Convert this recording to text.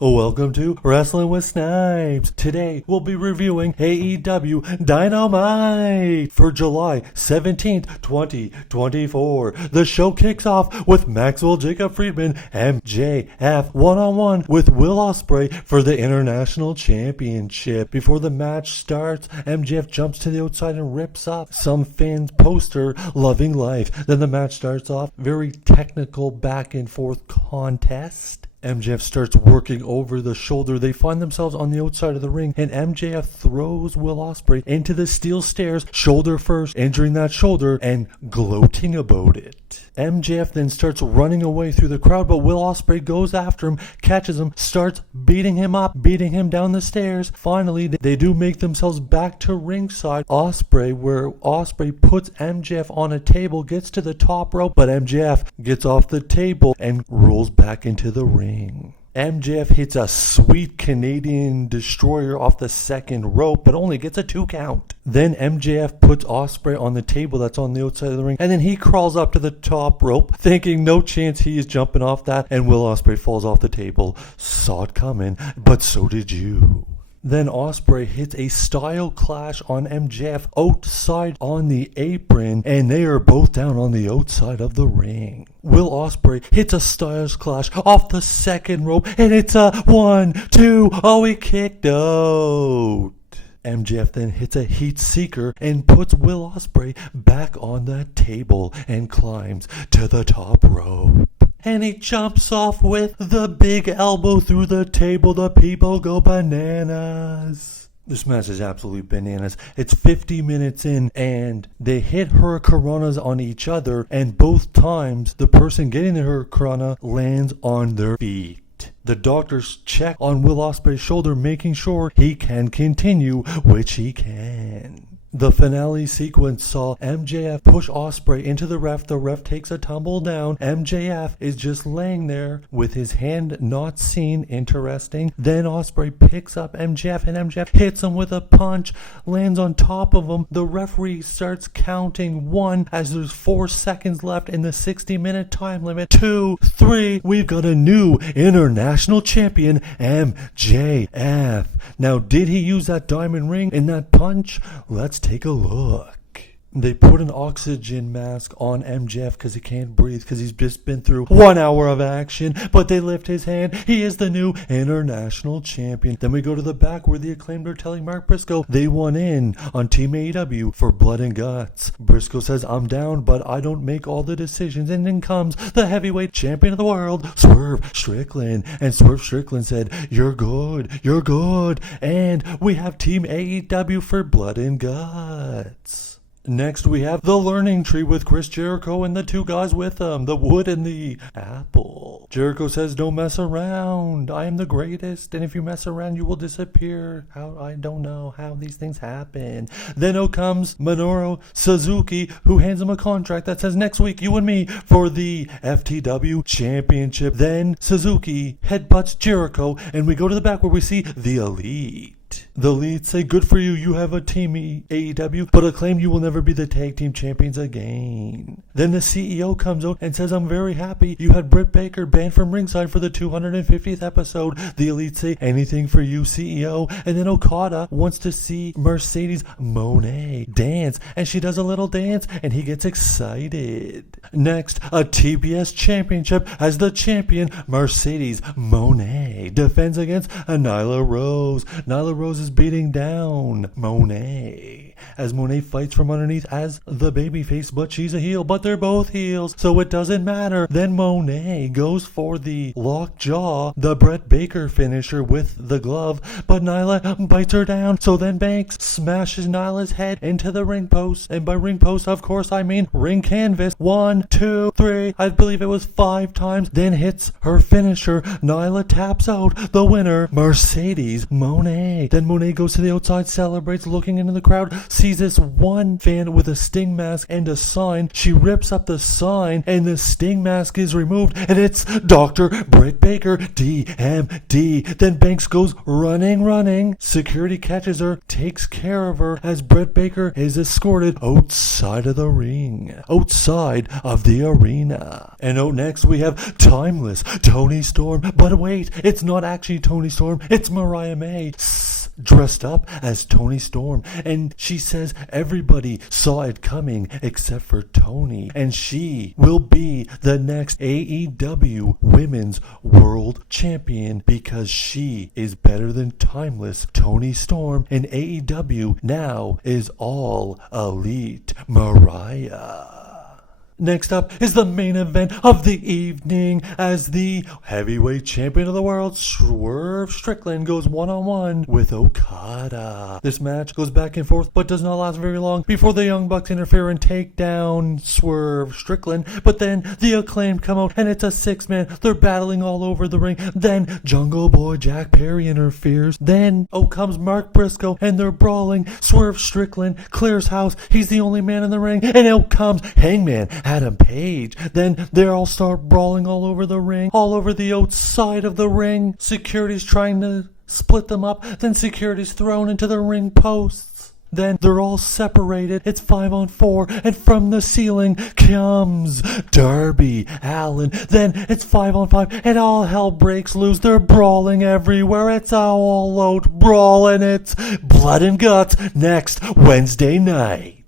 Welcome to Wrestling with Snipes. Today we'll be reviewing AEW Dynamite for July 17th, 2024. The show kicks off with Maxwell Jacob Friedman MJF one-on-one with Will Ospreay for the International Championship. Before the match starts, MJF jumps to the outside and rips up some fans' poster, Loving Life. Then the match starts off, very technical back and forth contest. MJF starts working over the shoulder. They find themselves on the outside of the ring, and MJF throws Will Ospreay into the steel stairs, shoulder first, injuring that shoulder and gloating about it. MJF then starts running away through the crowd, but Will Ospreay goes after him, catches him, starts beating him up, beating him down the stairs. Finally, they do make themselves back to ringside. Where Ospreay puts MJF on a table, gets to the top rope, but MJF gets off the table and rolls back into the ring. MJF hits a sweet Canadian destroyer off the second rope, but only gets a 2 count. Then MJF puts Ospreay on the table that's on the outside of the ring, and then he crawls up to the top rope, thinking no chance he is jumping off that, and Will Ospreay falls off the table. Saw it coming, but so did you. Then Ospreay hits a style clash on MJF outside on the apron, and they are both down on the outside of the ring. Will Ospreay hits a styles clash off the second rope, and it's a 1, 2, oh, he kicked out. MJF then hits a heat seeker and puts Will Ospreay back on the table and climbs to the top rope. And he jumps off with the big elbow through the table. The people go bananas. This match is absolutely bananas. It's 50 minutes in, and they hit hurricanranas on each other, and both times the person getting the hurricanrana lands on their feet. The doctors check on Will Ospreay's shoulder, making sure he can continue, which he can. The finale sequence saw MJF push Ospreay into the ref. The ref takes a tumble down. MJF is just laying there with his hand not seen. Interesting. Then Ospreay picks up MJF, and MJF hits him with a punch, lands on top of him. The referee starts counting 1 as there's 4 seconds left in the 60-minute time limit. 2, 3, we've got a new international champion, MJF. Now, did he use that diamond ring in that punch? Let's take a look. They put an oxygen mask on MJF because he can't breathe, because he's just been through 1 hour of action, but they lift his hand. He is the new international champion. Then we go to the back where the Acclaimed are telling Mark Briscoe they won in on Team AEW for Blood and Guts. Briscoe says, I'm down, but I don't make all the decisions. And then comes the heavyweight champion of the world, Swerve Strickland. And Swerve Strickland said, you're good, and we have Team AEW for Blood and Guts. Next, we have the Learning Tree with Chris Jericho and the 2 guys with him, the Wood and the Apple. Jericho says, don't mess around. I am the greatest, and if you mess around, you will disappear. I don't know how these things happen. Then out comes Minoru Suzuki, who hands him a contract that says, next week, you and me for the FTW Championship. Then Suzuki headbutts Jericho, and we go to the back where we see the Elite. The Elite say, good for you, you have a team AEW, but Acclaim you will never be the tag team champions again. Then the CEO comes out and says, I'm very happy you had Britt Baker banned from ringside for the 250th episode. The Elite say, anything for you, CEO. And then Okada wants to see Mercedes Moné dance, and she does a little dance, and he gets excited. Next, a TBS championship as the champion Mercedes Moné defends against Nyla Rose. Nyla Rose is beating down Moné as Moné fights from underneath as the babyface, but she's a heel, but they're both heels, so it doesn't matter. Then Moné goes for the lockjaw, the Brett Baker finisher with the glove, but Nyla bites her down, so then Banks smashes Nyla's head into the ring post, and by ring post, of course, I mean ring canvas. 1, 2, 3, I believe it was 5 times, then hits her finisher. Nyla taps out. The winner, Mercedes Moné. Then Moné goes to the outside, celebrates, looking into the crowd, sees this one fan with a Sting mask and a sign. She rips up the sign and the Sting mask is removed, and it's Dr. Britt Baker, DMD. Then Banks goes running. Security catches her, takes care of her as Britt Baker is escorted outside of the ring, outside of the arena. And out next we have Timeless Toni Storm. But wait, it's not actually Toni Storm, it's Mariah May, dressed up as Toni Storm, and she says everybody saw it coming except for Toni, and she will be the next AEW Women's World Champion because she is better than Timeless Toni Storm, and AEW now is All Elite Mariah. Next up is the main event of the evening as the heavyweight champion of the world, Swerve Strickland, goes one-on-one with Okada. This match goes back and forth but does not last very long before the Young Bucks interfere and take down Swerve Strickland. But then the Acclaimed come out and it's a six-man. They're battling all over the ring. Then Jungle Boy Jack Perry interferes. Then out comes Mark Briscoe and they're brawling. Swerve Strickland clears house. He's the only man in the ring. And out comes Hangman Adam Page. Then they all start brawling all over the ring, all over the outside of the ring. Security's trying to split them up. Then security's thrown into the ring posts. Then they're all separated. It's 5-on-4, and from the ceiling comes Darby Allin. Then it's 5-on-5, and all hell breaks loose. They're brawling everywhere. It's all out brawl, and it's blood and guts next Wednesday night.